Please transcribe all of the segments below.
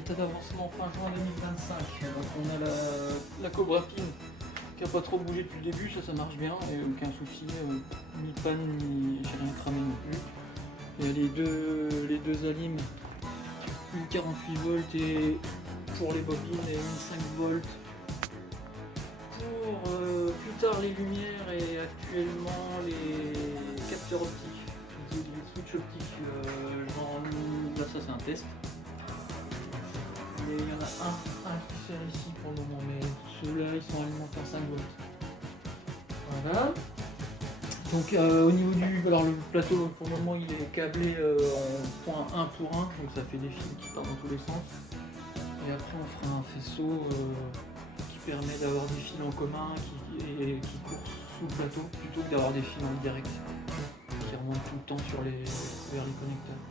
l'état d'avancement fin juin 2025. Donc on a la Cobra Pin qui n'a pas trop bougé depuis le début, ça marche bien, et aucun souci, ni panne, ni j'ai rien cramé non plus. Il y a les deux alimes, une 48 volts et pour les bobines et une 5 volts pour plus tard les lumières et actuellement les capteurs optiques, les switch optiques. Là ça c'est un test. Et il y en a un qui sert ici pour le moment, mais ceux-là ils sont alimentés en 5 volts. Voilà. Donc au niveau du. Alors le plateau pour le moment il est câblé en point 1 pour 1, donc ça fait des fils qui partent dans tous les sens. Et après on fera un faisceau qui permet d'avoir des fils en commun qui courent sous le plateau plutôt que d'avoir des fils en direct qui remontent tout le temps vers les connecteurs.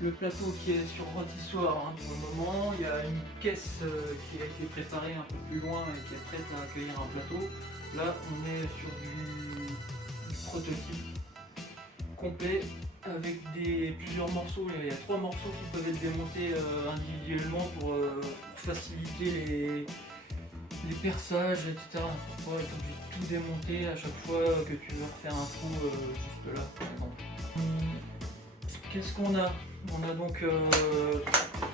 Le plateau qui est sur rôtissoir pour le moment, il y a une caisse qui a été préparée un peu plus loin et qui est prête à accueillir un plateau. Là on est sur du prototype complet avec plusieurs morceaux. Il y a 3 morceaux qui peuvent être démontés individuellement pour faciliter les perçages, etc. Pour pas être obligé de tout démonter à chaque fois que tu veux refaire un trou juste là par exemple. Qu'est-ce qu'on a? On a donc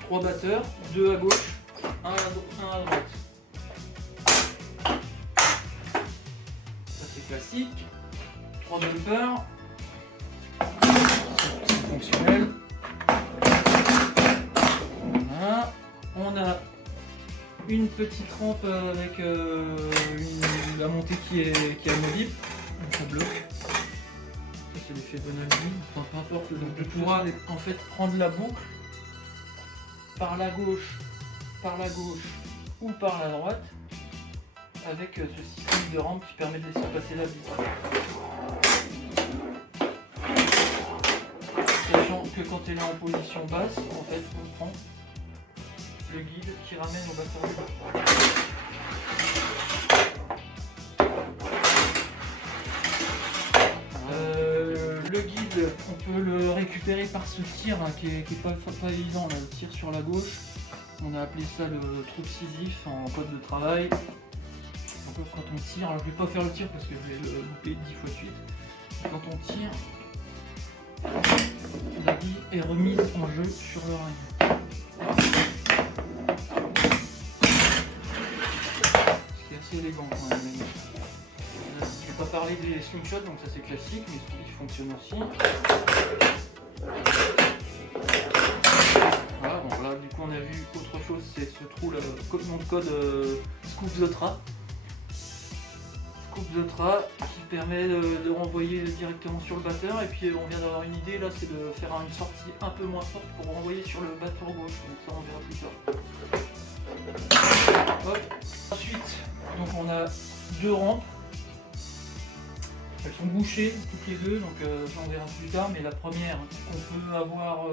3 batteurs, 2 à gauche, 1 à droite. Ça c'est classique. 3 bumpers. C'est fonctionnel. Voilà. On a une petite rampe avec la montée qui est amovible. Donc ça bloque. C'est l'effet Bonaldi, enfin peu importe, donc je pourrai en fait prendre la boucle par la gauche ou par la droite avec ce système de rampe qui permet de laisser passer la boucle. Sachant que quand elle est en position basse, en fait on prend le guide qui ramène au batteur du bas. Le guide, on peut le récupérer par ce tir hein, qui est pas évident, là, le tir sur la gauche. On a appelé ça le truc Sisyphe en code de travail. Donc, quand on tire, alors je vais pas faire le tir parce que je vais le louper 10 fois de suite. Quand on tire, la bille est remise en jeu sur le rail. Ce qui est assez élégant quand même. Je vais pas parler des slingshots, donc ça c'est classique, mais il fonctionne aussi. Voilà, donc là du coup on a vu autre chose, c'est ce trou là, nom de code Scoop Zotra. Scoop Zotra qui permet de renvoyer directement sur le batteur, et puis on vient d'avoir une idée là, c'est de faire une sortie un peu moins forte pour renvoyer sur le batteur gauche, donc ça on verra plus tard. Hop. Ensuite, donc on a 2 rampes. Elles sont bouchées toutes les deux, donc ça on verra plus tard, mais la première qu'on peut avoir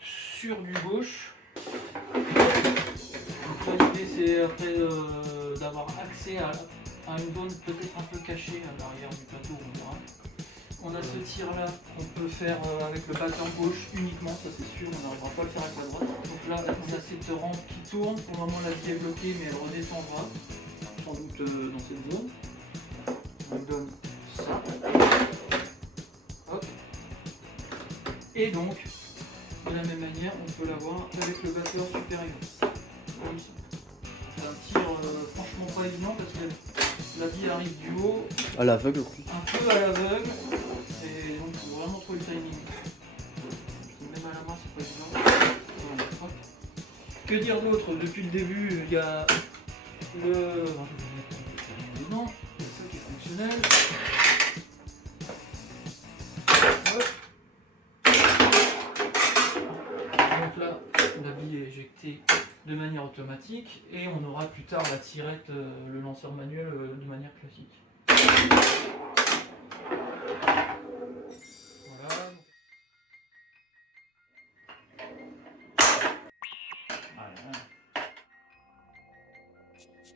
sur du gauche. Donc l'idée c'est après d'avoir accès à une zone peut-être un peu cachée à l'arrière du plateau, on verra. On a ce tir là qu'on peut faire avec le batteur gauche uniquement, ça c'est sûr, on n'arrivera pas à le faire avec la droite. Donc là on a cette rampe qui tourne, pour le moment la vie est bloquée mais elle redescendra, sans doute dans cette zone. On donne ça. Hop. Et donc, de la même manière, on peut l'avoir avec le batteur supérieur. C'est un tir franchement pas évident parce que la bille arrive du haut. À l'aveugle. Un peu à l'aveugle. Et donc, il faut vraiment trouver le timing. Même à la main, c'est pas évident. Voilà. Que dire d'autre? Depuis le début, il y a le. Non, c'est ça qui est fonctionnel. Donc là, la bille est éjectée de manière automatique et on aura plus tard la tirette, le lanceur manuel de manière classique.